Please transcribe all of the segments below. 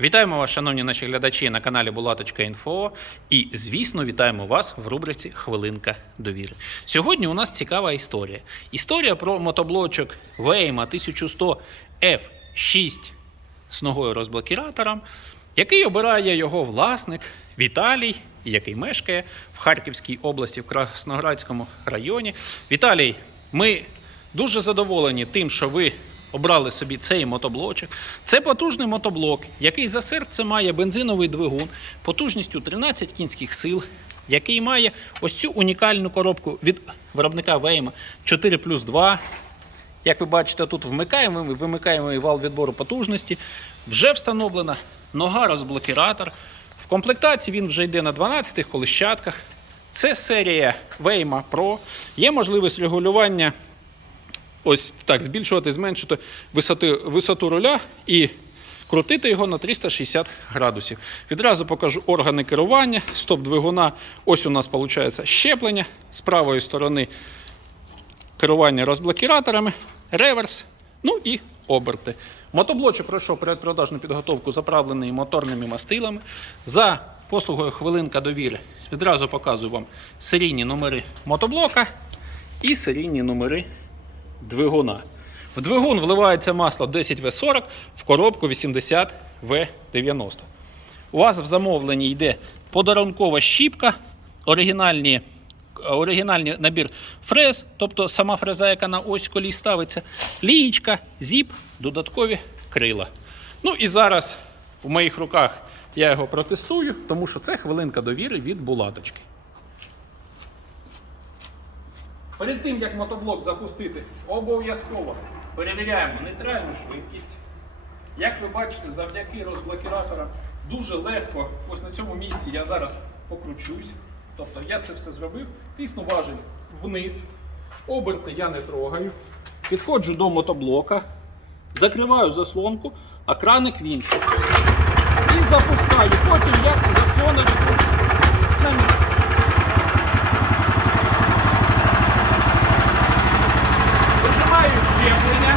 Вітаємо вас, шановні наші глядачі, на каналі Булаточка.Інфо. І, звісно, вітаємо вас в рубриці Хвилинка довіри. Сьогодні у нас цікава історія. Історія про мотоблочок Вейма 1100 F6 з ногою розблокіратором, який обирає його власник Віталій, який мешкає в Харківській області, в Красноградському районі. Віталій, ми дуже задоволені тим, що ви обрали собі цей мотоблочок. Це потужний мотоблок, який за серце має бензиновий двигун потужністю 13 кінських сил, який має ось цю унікальну коробку від виробника Вейма 4 плюс 2. Як ви бачите, тут вмикаємо, вимикаємо і вал відбору потужності. Вже встановлена нога розблокіратор. В комплектації він вже йде на 12 колищатках. Це серія Waymo Pro. Є можливість регулювання ось так збільшувати, зменшити висоти, висоту руля і крутити його на 360 градусів. Відразу покажу органи керування, стоп двигуна. Ось у нас виходить щеплення з правої сторони керування розблокіраторами, реверс, ну і оберти. Мотоблочок пройшов передпродажну підготовку, заправлений моторними мастилами. За послугою хвилинка довіри відразу показую вам серійні номери мотоблока і серійні номери двигуна. В двигун вливається масло 10В40, в коробку 80В90. У вас в замовленні йде подарункова щіпка, оригінальні, оригінальний набір фрез, тобто сама фреза, яка на ось колій ставиться, лієчка, зіп, додаткові крила. Ну і зараз в моїх руках я його протестую, тому що це хвилинка довіри від булаточки. Перед тим, як мотоблок запустити, обов'язково перевіряємо нейтральну швидкість. Як ви бачите, завдяки розблокіраторам дуже легко, ось на цьому місці я зараз покручусь. Тобто я це все зробив, тисну важель вниз, оберти я не трогаю, підходжу до мотоблока, закриваю заслонку, а краник в іншу. І запускаю. Потім я заслоночку на місце. see.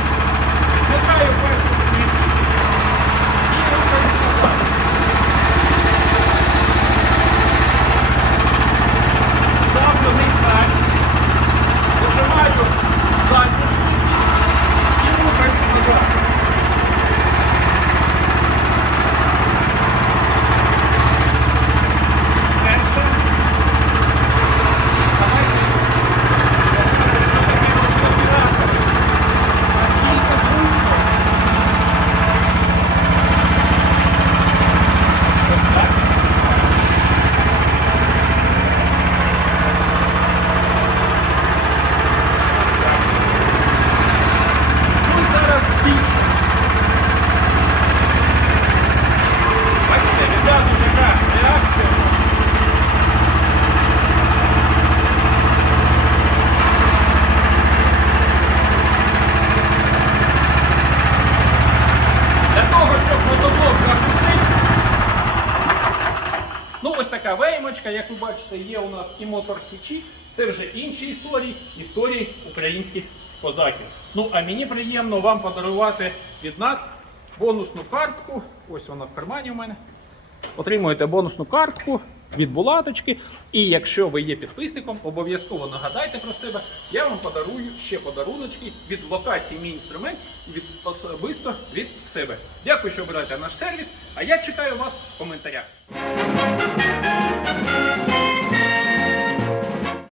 Для того, щоб мотоблок заглушити, ну ось така веймочка, як ви бачите, є у нас і мотор січі. Це вже інші історії, історії українських козаків. Ну, а мені приємно вам подарувати від нас бонусну картку. Ось вона в кармані у мене. Отримуєте бонусну картку від булаточки. І якщо ви є підписником, обов'язково нагадайте про себе. Я вам подарую ще подаруночки від локації мій інструмент від особисто від себе. Дякую, що обираєте наш сервіс. А я чекаю вас в коментарях.